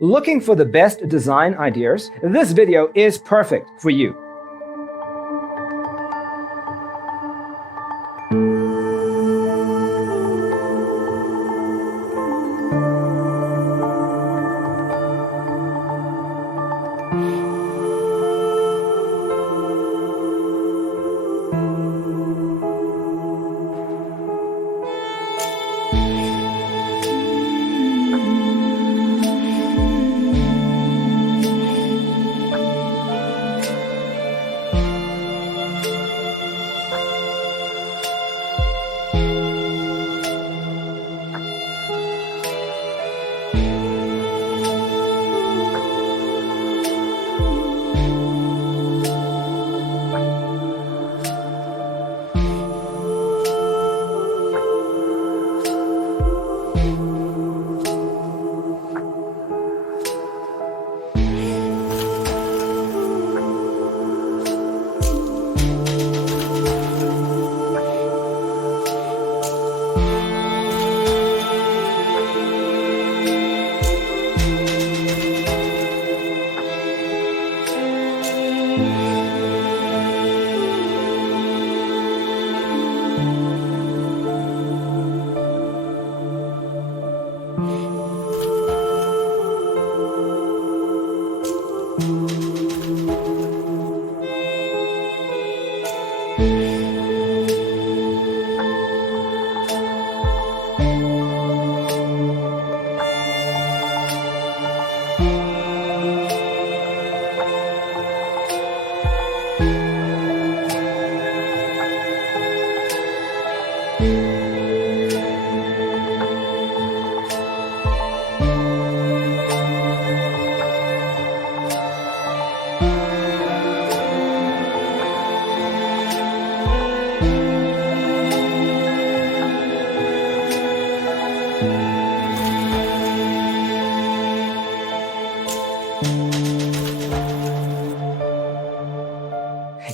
Looking for the best design ideas? This video is perfect for you.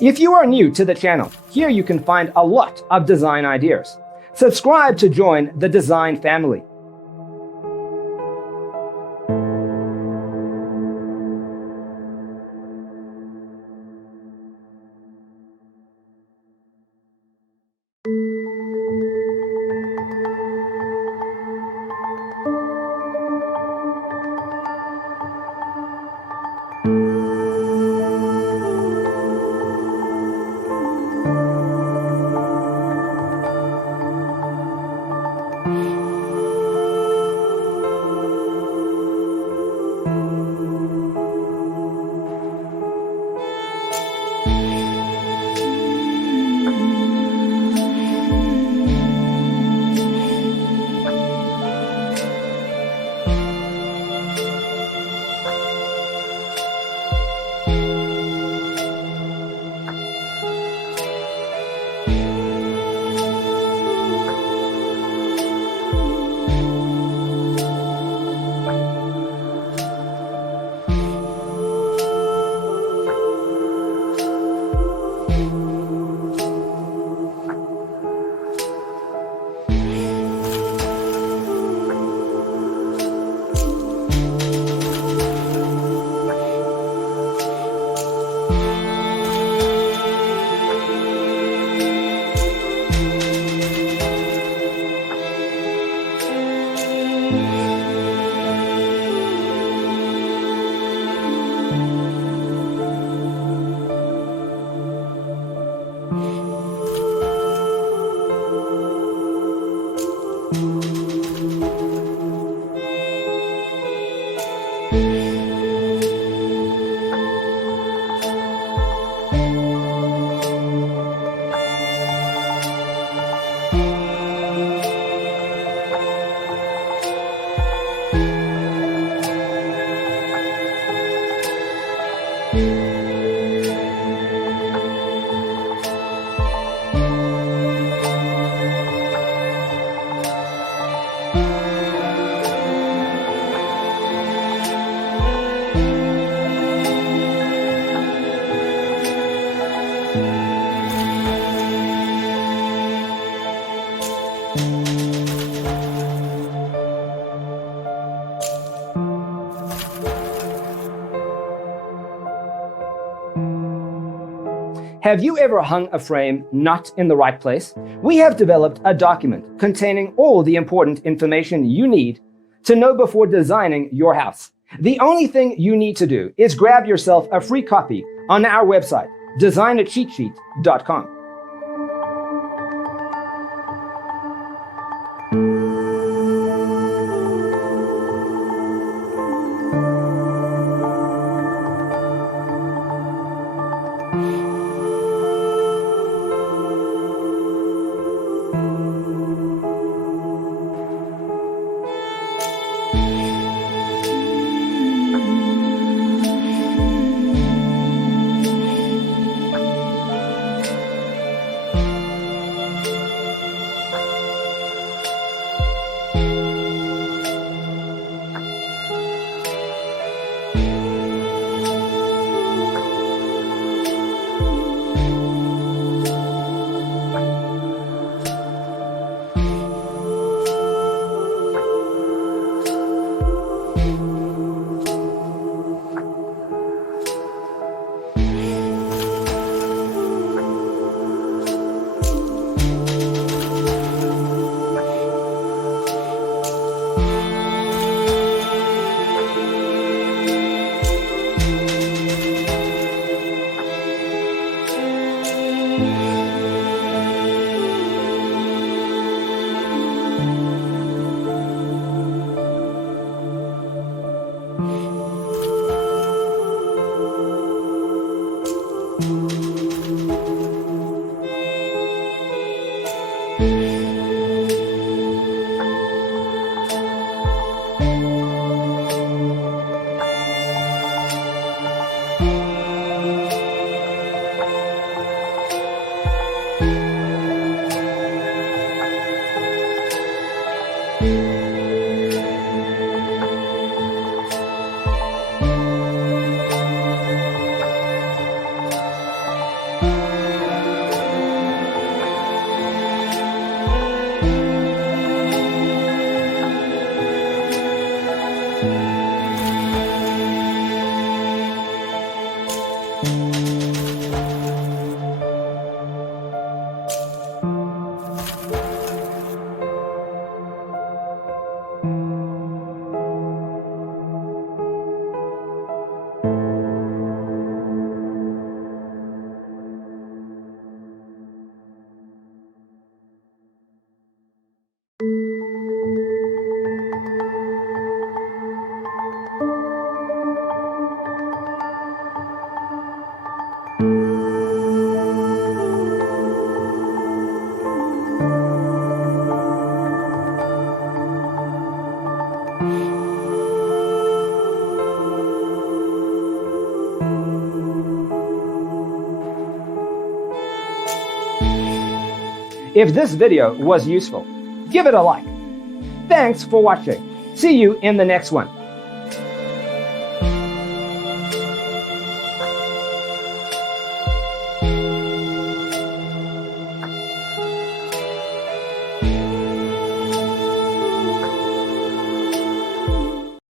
If you are new to the channel, here you can find a lot of design ideas. Subscribe to join the design family. Have you ever hung a frame not in the right place? We have developed a document containing all the important information you need to know before designing your house. The only thing you need to do is grab yourself a free copy on our website, designacheatsheet.com. If this video was useful, give it a like. Thanks for watching. See you in the next one.